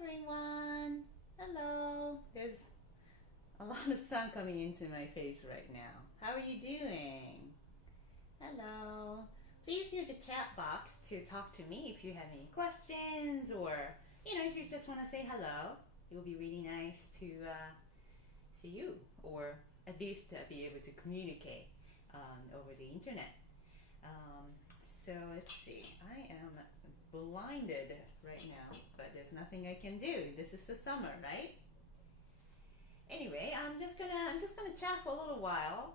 everyone. Hello. There's a lot of sun coming into my face right now. How are you doing? Hello. Please use the chat box to talk to me if you have any questions, or if you just want to say hello. It will be really nice to see you, or at least be able to communicate over the internet. So let's see. I am blinded right now, but there's nothing I can do. This is the summer, right? Anyway, I'm just gonna chat for a little while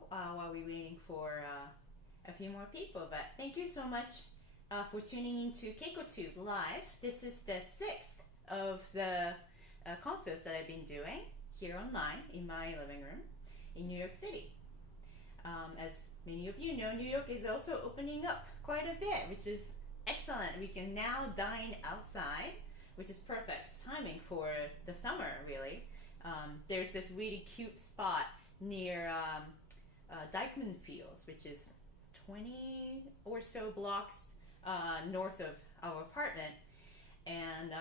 we're waiting for a few more people. But thank you so much for tuning into KeikoTube live. This is the 6th of the concerts that I've been doing here online in my living room in New York City. As many of you know, New York is also opening up quite a bit, which is excellent. We can now dine outside, which is perfect timing for the summer, really. There's this really cute spot near Dyckman Fields, which is 20 or so blocks north of our apartment. And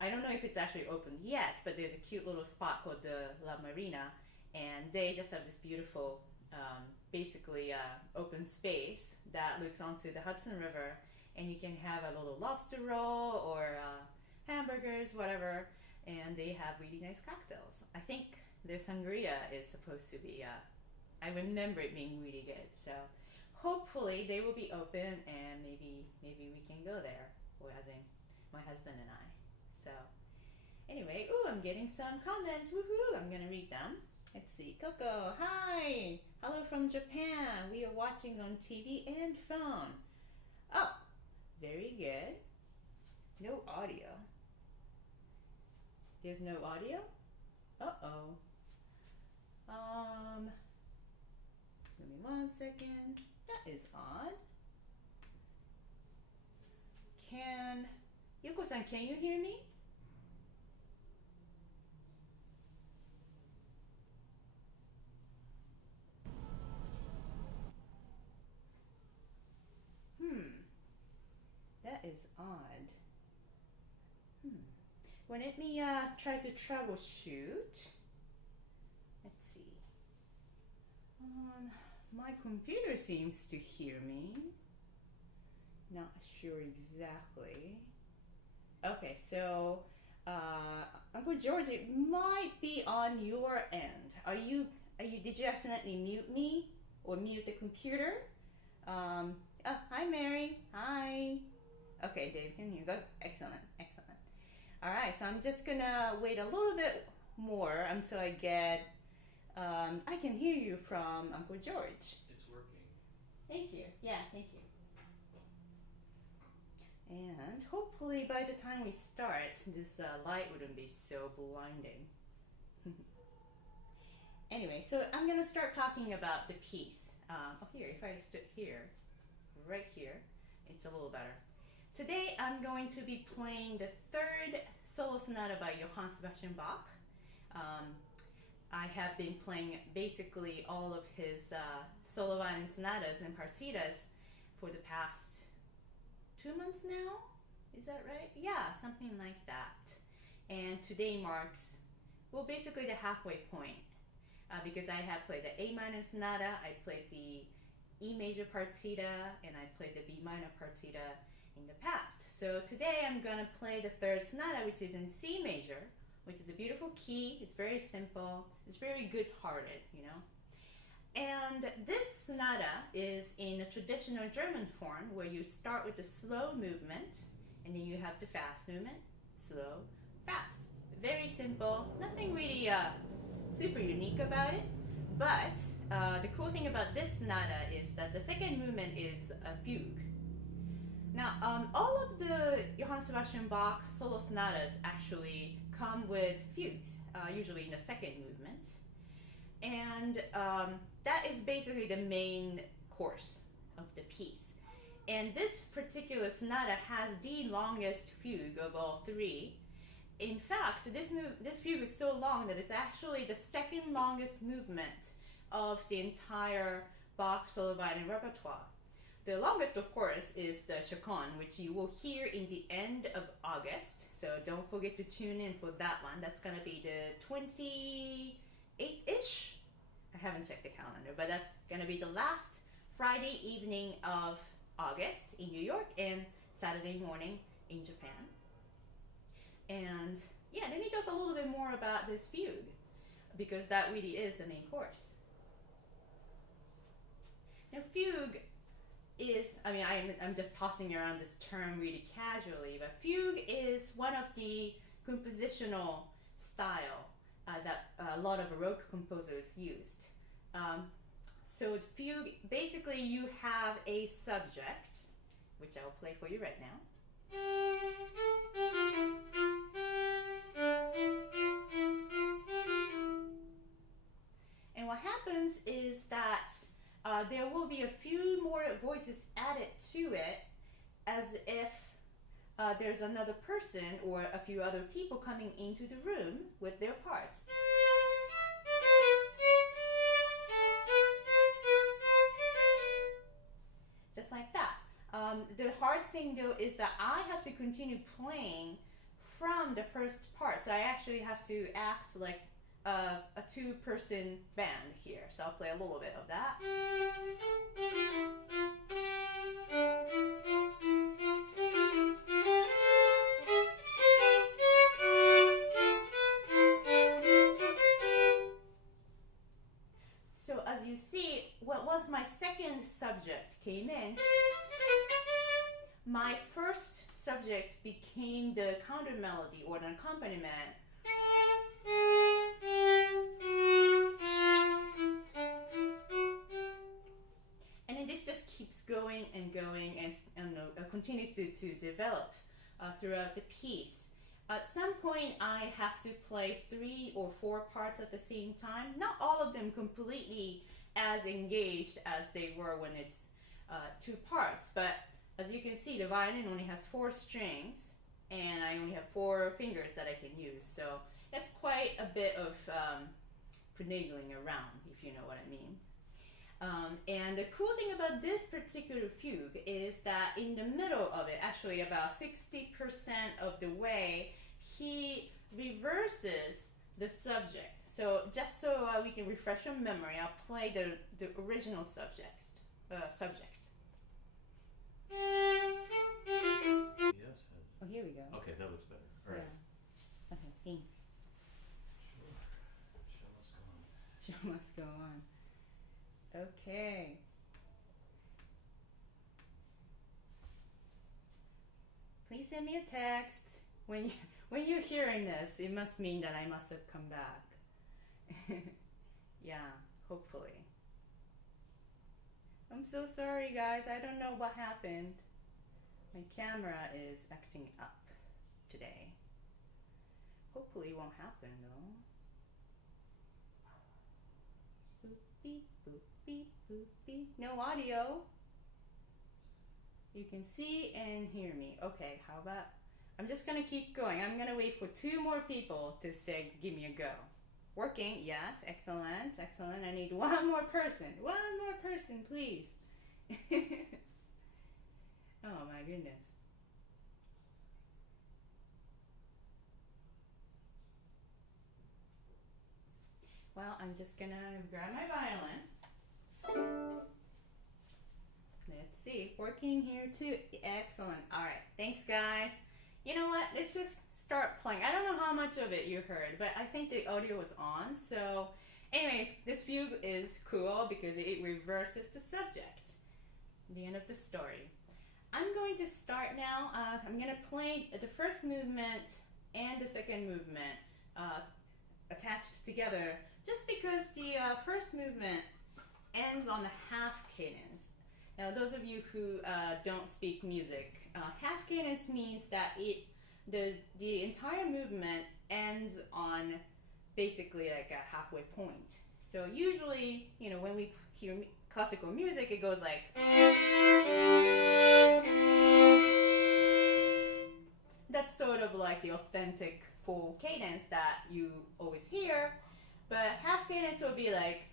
I don't know if it's actually open yet, but there's a cute little spot called the La Marina, and they just have this beautiful basically open space that looks onto the Hudson River, and you can have a little lobster roll or hamburgers, whatever, and they have really nice cocktails. I think their sangria is supposed to be, I remember it being really good, so hopefully they will be open, and maybe we can go there, or as in my husband and I. So anyway, I'm getting some comments, woohoo, I'm gonna read them. Let's see. Coco, hi! Hello from Japan. We are watching on TV and phone. Oh, very good. No audio. There's no audio? Uh-oh. Give me 1 second. That is odd. Yoko-san, can you hear me? That is odd. Well, let me try to troubleshoot. Let's see. My computer seems to hear me. Not sure exactly. Okay, so Uncle George, it might be on your end. Did you accidentally mute me or mute the computer? Oh, hi Mary. Hi. Okay, Dave, can you go? Excellent, excellent. All right, so I'm just gonna wait a little bit more until I get, I can hear you from Uncle George. It's working. Thank you. Yeah, thank you. And hopefully by the time we start, this light wouldn't be so blinding. Anyway, so I'm gonna start talking about the piece. Here, if I stood here, right here, it's a little better. Today I'm going to be playing the 3rd solo sonata by Johann Sebastian Bach. I have been playing basically all of his solo violin sonatas and partitas for the past 2 months now. Is that right? Yeah, something like that. And today marks, well, basically the halfway point, because I have played the A minor sonata, I played the E major partita, and I played the B minor partita in the past. So today I'm gonna play the 3rd sonata, which is in C major, which is a beautiful key. It's very simple. It's very good-hearted, And this sonata is in a traditional German form, where you start with the slow movement, and then you have the fast movement, slow, fast. Very simple. Nothing really super unique about it. But the cool thing about this sonata is that the 2nd movement is a fugue. Now, all of the Johann Sebastian Bach solo sonatas actually come with fugues, usually in the 2nd movement. And that is basically the main course of the piece. And this particular sonata has the longest fugue of all 3. In fact, this fugue is so long that it's actually the 2nd longest movement of the entire Bach solo violin repertoire. the longest, of course, is the Chacon, which you will hear in the end of August. So don't forget to tune in for that one. That's going to be the 28th-ish. I haven't checked the calendar, but that's going to be the last Friday evening of August in New York and Saturday morning in Japan. And yeah, let me talk a little bit more about this fugue, because that really is the main course. Now, fugue is, I mean, I'm just tossing around this term really casually, but fugue is one of the compositional style that a lot of Baroque composers used. So fugue, basically you have a subject, which I'll play for you right now. And what happens is that there will be a few more voices added to it, as if there's another person or a few other people coming into the room with their parts. Just like that. The hard thing though is that I have to continue playing from the first part, so I actually have to act like a two-person band here. So I'll play a little bit of that. So as you see, what was my second subject came in. My first subject became the counter melody or the accompaniment. And then this just keeps going and going and continues to develop throughout the piece. At some point, I have to play 3 or 4 parts at the same time. Not all of them completely as engaged as they were when it's 2 parts, but as you can see, the violin only has 4 strings, and I only have 4 fingers that I can use. So that's quite a bit of finagling around, if you know what I mean. And the cool thing about this particular fugue is that in the middle of it, actually about 60% of the way, he reverses the subject. So just so we can refresh your memory, I'll play the original subject. Yes. Oh, here we go. Okay, that looks better. All right. Yeah. Okay, thanks. Sure. Show must go on. Show must go on. Okay. Please send me a text when you're hearing this. It must mean that I must have come back. Yeah, hopefully. I'm so sorry, guys. I don't know what happened. My camera is acting up today. Hopefully it won't happen though. Boop beep, boop beep, boop beep. No audio. You can see and hear me. Okay, how about, I'm just gonna keep going. I'm gonna wait for 2 more people to say, give me a go. Working, yes, excellent, excellent. I need 1 more person. 1 more person, please. Oh my goodness. Well, I'm just gonna grab my violin. Let's see, working here too. Excellent. All right, thanks guys. You know what, let's just start playing. I don't know how much of it you heard, but I think the audio was on. So anyway, this fugue is cool because it reverses the subject. The end of the story. I'm going to start now. I'm going to play the first movement and the second movement attached together, just because the first movement ends on a half cadence. Now, those of you who don't speak music, half cadence means that the entire movement ends on basically like a halfway point. So usually, you know, when we hear classical music, it goes like. That's sort of like the authentic full cadence that you always hear, but half cadence will be like.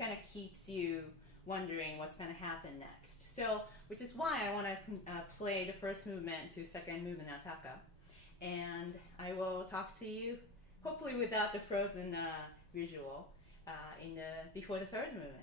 kind of keeps you wondering what's going to happen next. So, which is why I want to play the first movement to second movement attacca. And I will talk to you, hopefully without the frozen visual, before the third movement.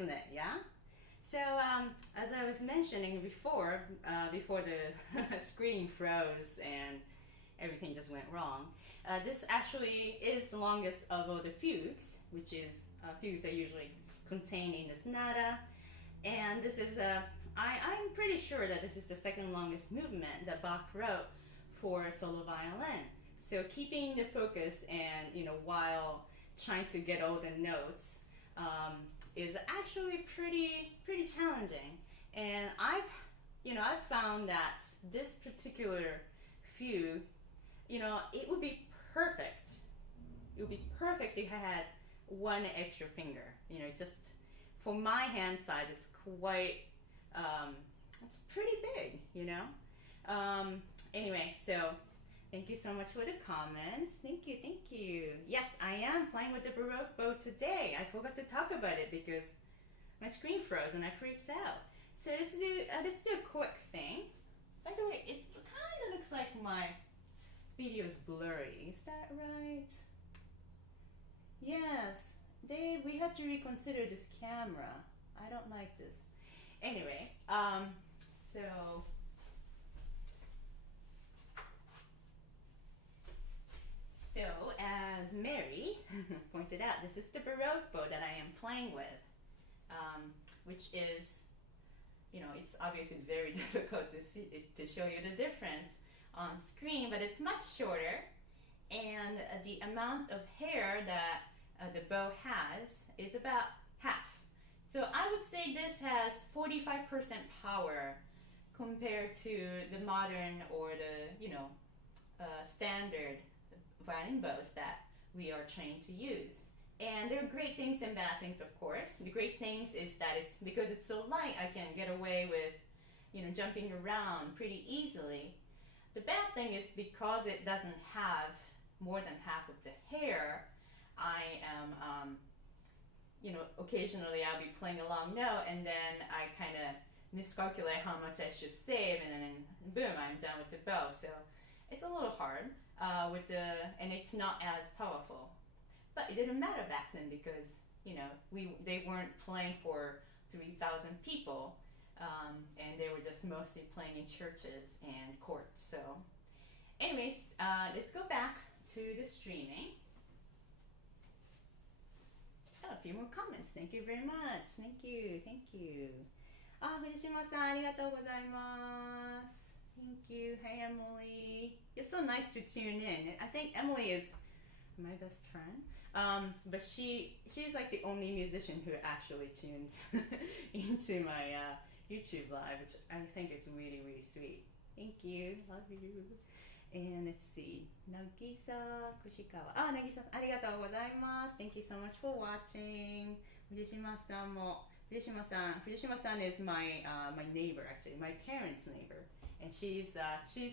isn't it? Yeah. So as I was mentioning before, before the screen froze and everything just went wrong, this actually is the longest of all the fugues, which is fugues are usually contained in the sonata, and this is I'm pretty sure that this is the second longest movement that Bach wrote for solo violin. So keeping the focus and while trying to get all the notes is actually pretty challenging. And I've found that this particular fugue, it would be perfect. It would be perfect if I had one extra finger. Just for my hand size, it's quite, it's pretty big. Anyway, so thank you so much for the comments. Thank you. Yes, I am playing with the Baroque bow today. I forgot to talk about it because my screen froze and I freaked out. So let's do a quick thing. By the way, it kind of looks like my video is blurry. Is that right? Yes, we had to reconsider this camera. I don't like this. Anyway, So, as Mary pointed out, this is the Baroque bow that I am playing with, which is, it's obviously very difficult to show you the difference on screen, but it's much shorter, and the amount of hair that the bow has is about half. So I would say this has 45% power compared to the modern or the, standard violin bows that we are trained to use. And there are great things and bad things, of course. The great things is that because it's so light, I can get away with, jumping around pretty easily. The bad thing is because it doesn't have more than half of the hair, I am, occasionally I'll be playing a long note and then I kind of miscalculate how much I should save, and then boom, I'm done with the bow. So it's a little hard and it's not as powerful. But it didn't matter back then because they weren't playing for 3,000 people, and they were just mostly playing in churches and courts. So, anyways, let's go back to the streaming. Oh, a few more comments. Thank you very much. Thank you. Fujishima-san, ありがとうございます. Thank you. Hey, Emily. You're so nice to tune in. I think Emily is my best friend. But she's like the only musician who actually tunes into my YouTube live, which I think it's really sweet. Thank you. Love you. And let's see. Nagisa Kushikawa. Nagisa, ありがとうございます. Thank you so much for watching. Fujishima-sanも. Fujishima-san is my neighbor, actually, my parents' neighbor. And she's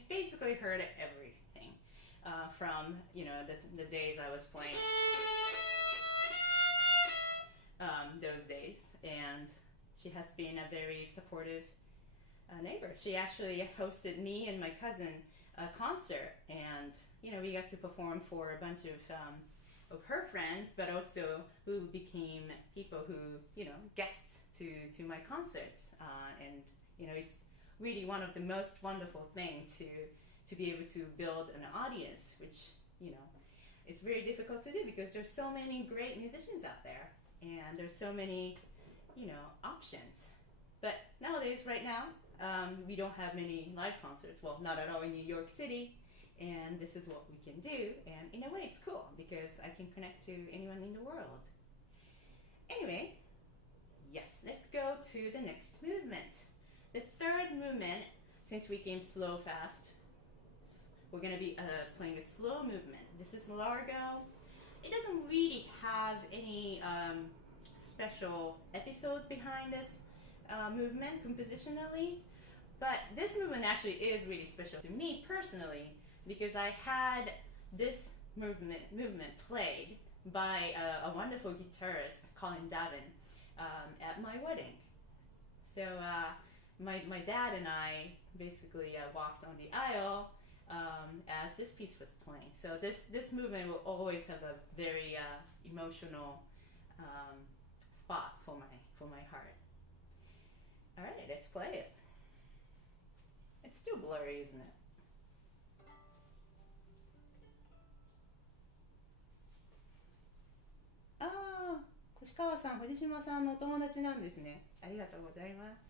basically heard everything from the days I was playing those days, and she has been a very supportive neighbor. She actually hosted me and my cousin a concert, and we got to perform for a bunch of her friends, but also who became people who guests to my concerts, and it's really one of the most wonderful things to be able to build an audience, which it's very difficult to do because there's so many great musicians out there and there's so many options. But nowadays, right now, we don't have many live concerts. Well, not at all in New York City, and this is what we can do. And in a way, it's cool because I can connect to anyone in the world. Anyway, yes, let's go to the next movement. The third movement, since we came slow fast, we're going to be playing a slow movement. This is Largo. It doesn't really have any special episode behind this movement compositionally, but this movement actually is really special to me personally because I had this movement played by a wonderful guitarist, Colin Davin, at my wedding. So my dad and I basically walked on the aisle as this piece was playing. So this movement will always have a very emotional spot for my heart. All right, let's play it. It's still blurry, isn't it? Ah, 越川さん、藤島さんのお友達なんですね。ありがとうございます。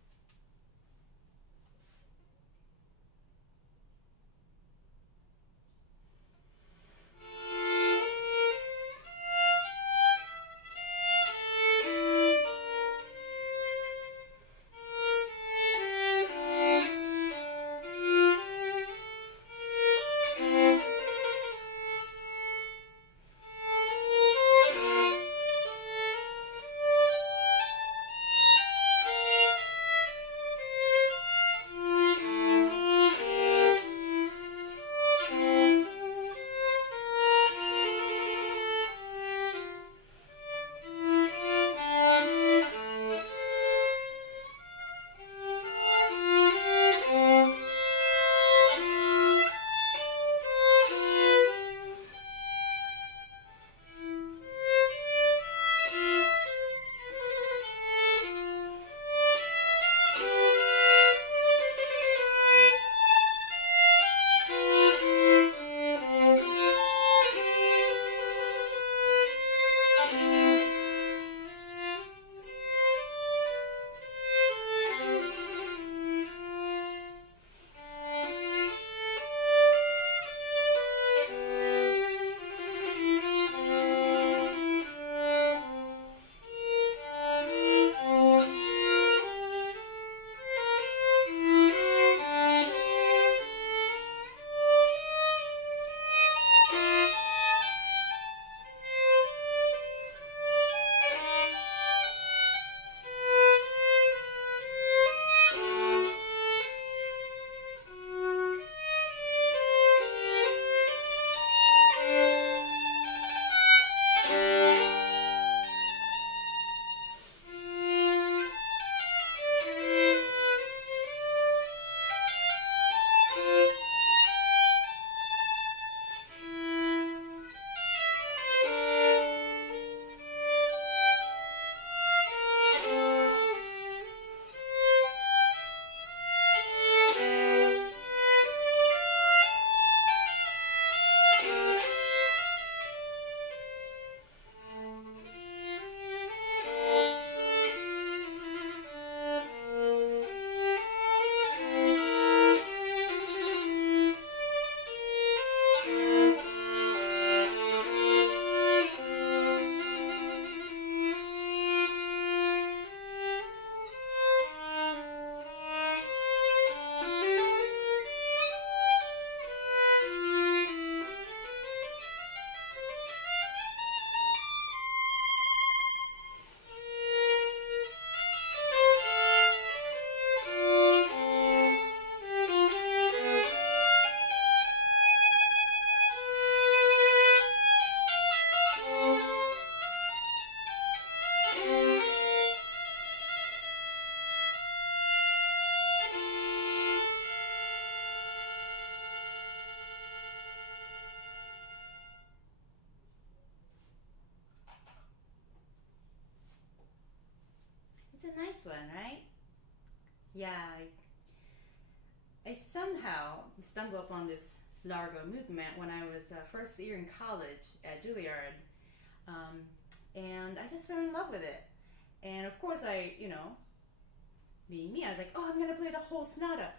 It's a nice one, right? Yeah, I somehow stumbled upon this largo movement when I was first year in college at Juilliard, and I just fell in love with it. And of course, being me, I was like, oh, I'm gonna play the whole sonata.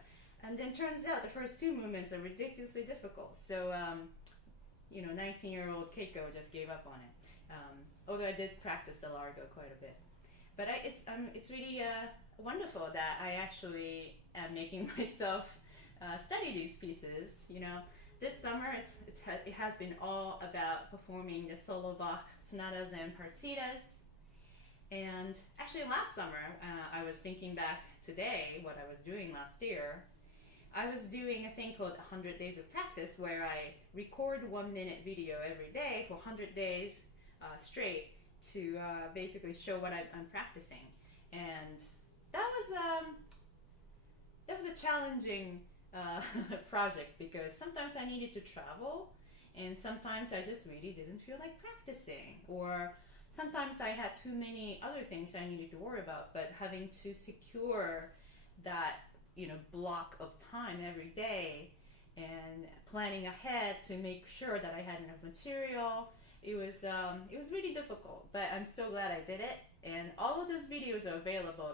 And then turns out the first two movements are ridiculously difficult. So, 19-year-old Keiko just gave up on it. Although I did practice the largo quite a bit. But it's really wonderful that I actually am making myself study these pieces. This summer it has been all about performing the solo Bach sonatas and partitas. And actually last summer, I was thinking back today what I was doing last year. I was doing a thing called 100 Days of Practice where I record 1 minute video every day for 100 days straight to basically show what I'm practicing. And that was a challenging project because sometimes I needed to travel and sometimes I just really didn't feel like practicing, or sometimes I had too many other things I needed to worry about, but having to secure that, block of time every day and planning ahead to make sure that I had enough material, it was really difficult. But I'm so glad I did it, and all of those videos are available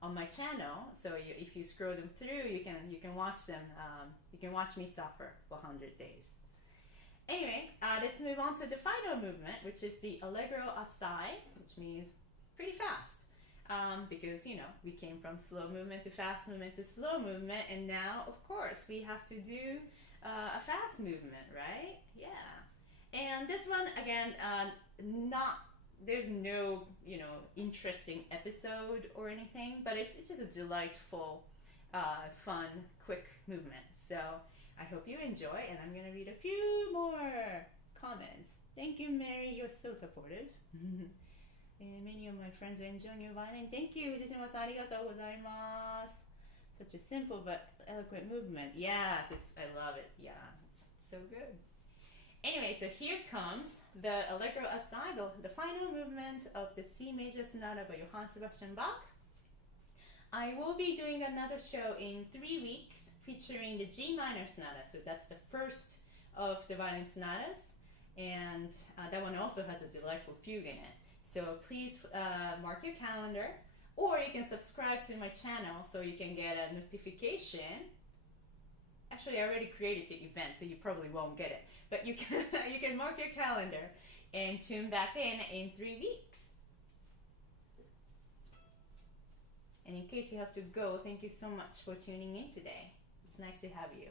on my channel. So if you scroll them through, you can watch them. You can watch me suffer for 100 days. Anyway, let's move on to the final movement, which is the Allegro assai, which means pretty fast. Because, we came from slow movement to fast movement to slow movement, and now, of course, we have to do a fast movement, right? Yeah. And this one, again, there's no, interesting episode or anything, but it's just a delightful, fun, quick movement. So I hope you enjoy, and I'm going to read a few more comments. Thank you, Mary. You're so supportive. Many of my friends are enjoying your violin. Thank you, Fujishima-san. Arigatou gozaimasu. Such a simple but eloquent movement. Yes, I love it. Yeah, it's so good. Anyway, so here comes the Allegro assai, the final movement of the C major sonata by Johann Sebastian Bach. I will be doing another show in 3 weeks featuring the G minor sonata. So that's the first of the violin sonatas, and that one also has a delightful fugue in it. So please mark your calendar, or you can subscribe to my channel so you can get a notification. Actually, I already created the event, so you probably won't get it. But you can mark your calendar and tune back in 3 weeks. And in case you have to go, thank you so much for tuning in today. It's nice to have you.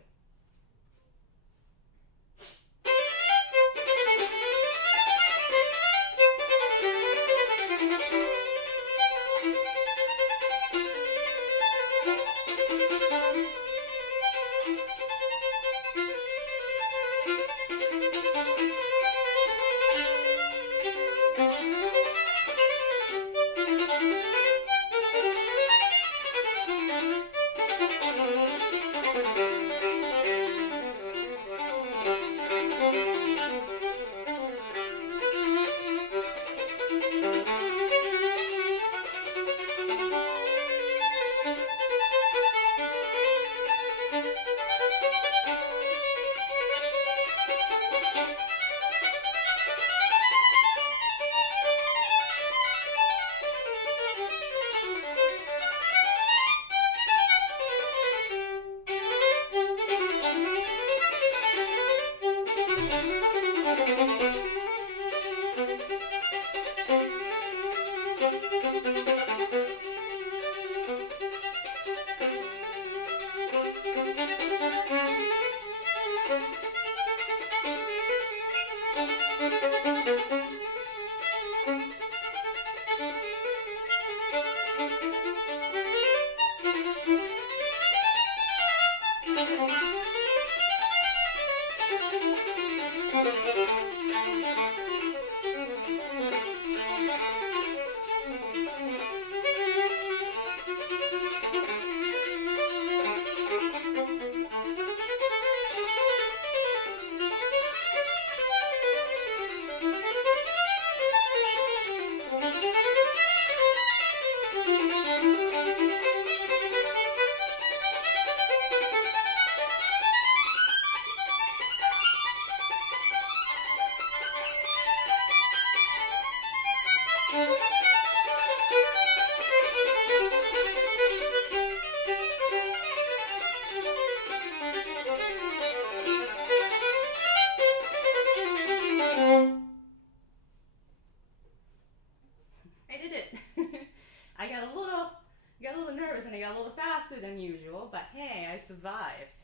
Than usual, but hey, I survived.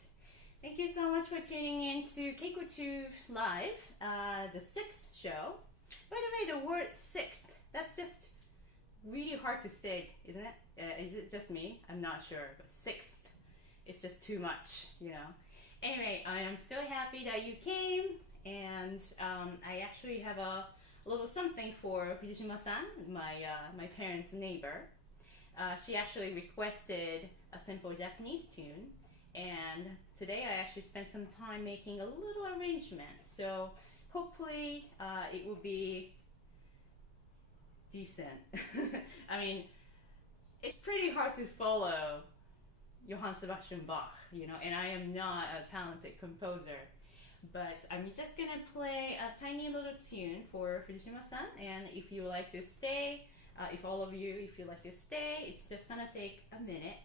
Thank you so much for tuning in to KeikoTube Live, the 6th show. By the way, the word 6th, that's just really hard to say, isn't it? Is it just me? I'm not sure, but 6th, it's just too much, Anyway, I am so happy that you came, and I actually have a little something for Fujishima-san, my parents' neighbor. She actually requested a simple Japanese tune, and today I actually spent some time making a little arrangement. So hopefully it will be decent. I mean, it's pretty hard to follow Johann Sebastian Bach, you know, and I am not a talented composer. But I'm just gonna play a tiny little tune for Fujishima-san, and if you would like to stay, if all of you, if you like to stay, it's just gonna take a minute.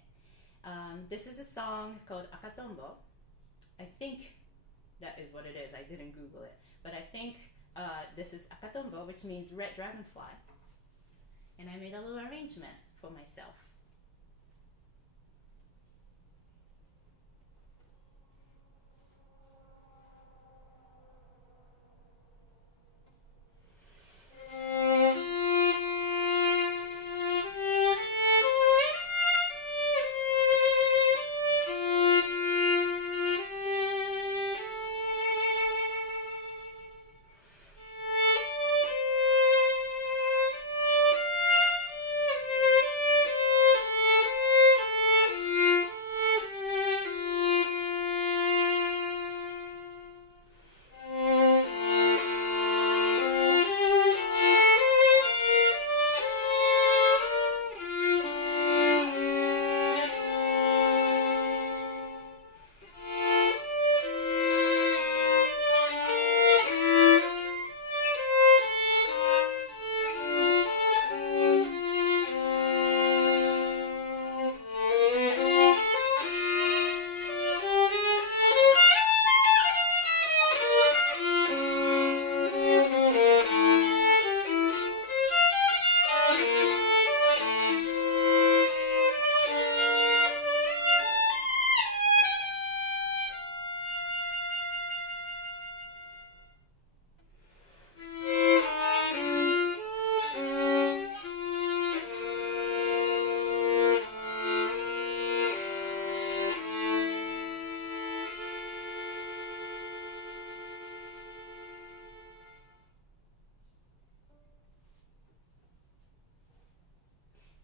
This is a song called Akatombo. I think that is what it is. I didn't Google it, but I think this is Akatombo, which means red dragonfly. And I made a little arrangement for myself.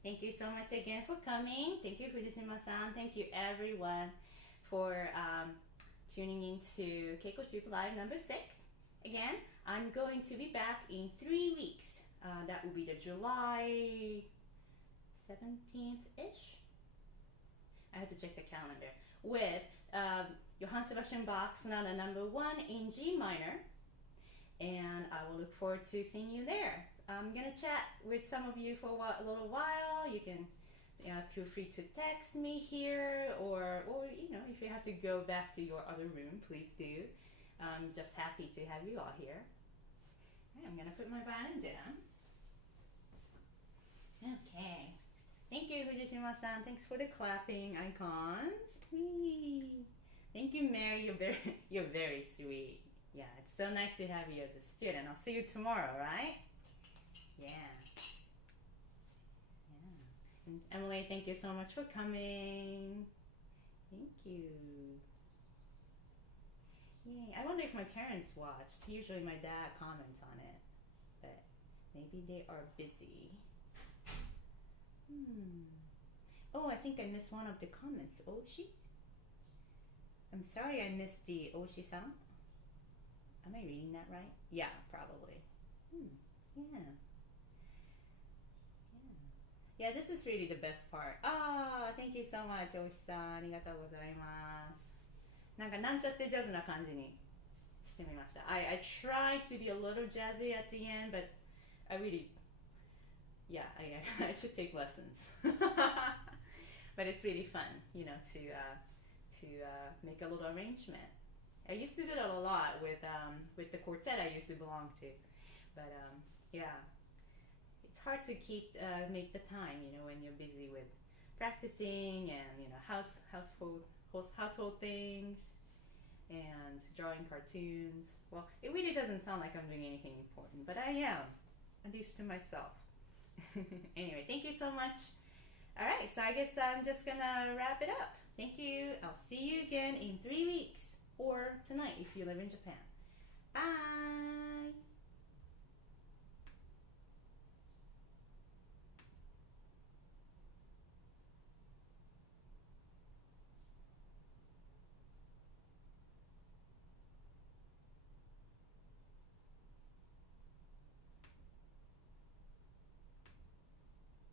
Thank you so much again for coming. Thank you, Fujishima-san. Thank you, everyone, for tuning in to KeikoTube Live number 6. Again, I'm going to be back in 3 weeks. That will be the July 17th-ish. I have to check the calendar. With Johann Sebastian Bach Sonata number 1 in G minor. And I will look forward to seeing you there. I'm gonna chat with some of you for a little while. You can feel free to text me here, or you know, if you have to go back to your other room, please do. I'm just happy to have you all here. All right, I'm gonna put my violin down. Okay. Thank you, Fujishima-san. Thanks for the clapping icons. Whee. Thank you, Mary. You're very sweet. Yeah, it's so nice to have you as a student. I'll see you tomorrow, right? Yeah. And Emily, thank you so much for coming. Thank you. Yay. I wonder if my parents watched. Usually my dad comments on it, but maybe they are busy. Oh, I think I missed one of the comments. Oshi? I'm sorry I missed the Oshi-san. Am I reading that right? Yeah, probably. Yeah. Yeah, this is really the best part. Ah, thank you so much, Oshi-san. ありがとうございます。なんかなんちゃってジャズな感じにしてみました。I tried to be a little jazzy at the end, but I really, yeah, I should take lessons. But it's really fun, you know, to make a little arrangement. I used to do that a lot with the quartet I used to belong to, but yeah, it's hard to make the time, you know, when you're busy with practicing and, you know, household things and drawing cartoons. Well, it really doesn't sound like I'm doing anything important, but I am, at least to myself. Anyway, thank you so much. All right, so I guess I'm just gonna wrap it up. Thank you. I'll see you again in 3 weeks. Or tonight if you live in Japan. Bye!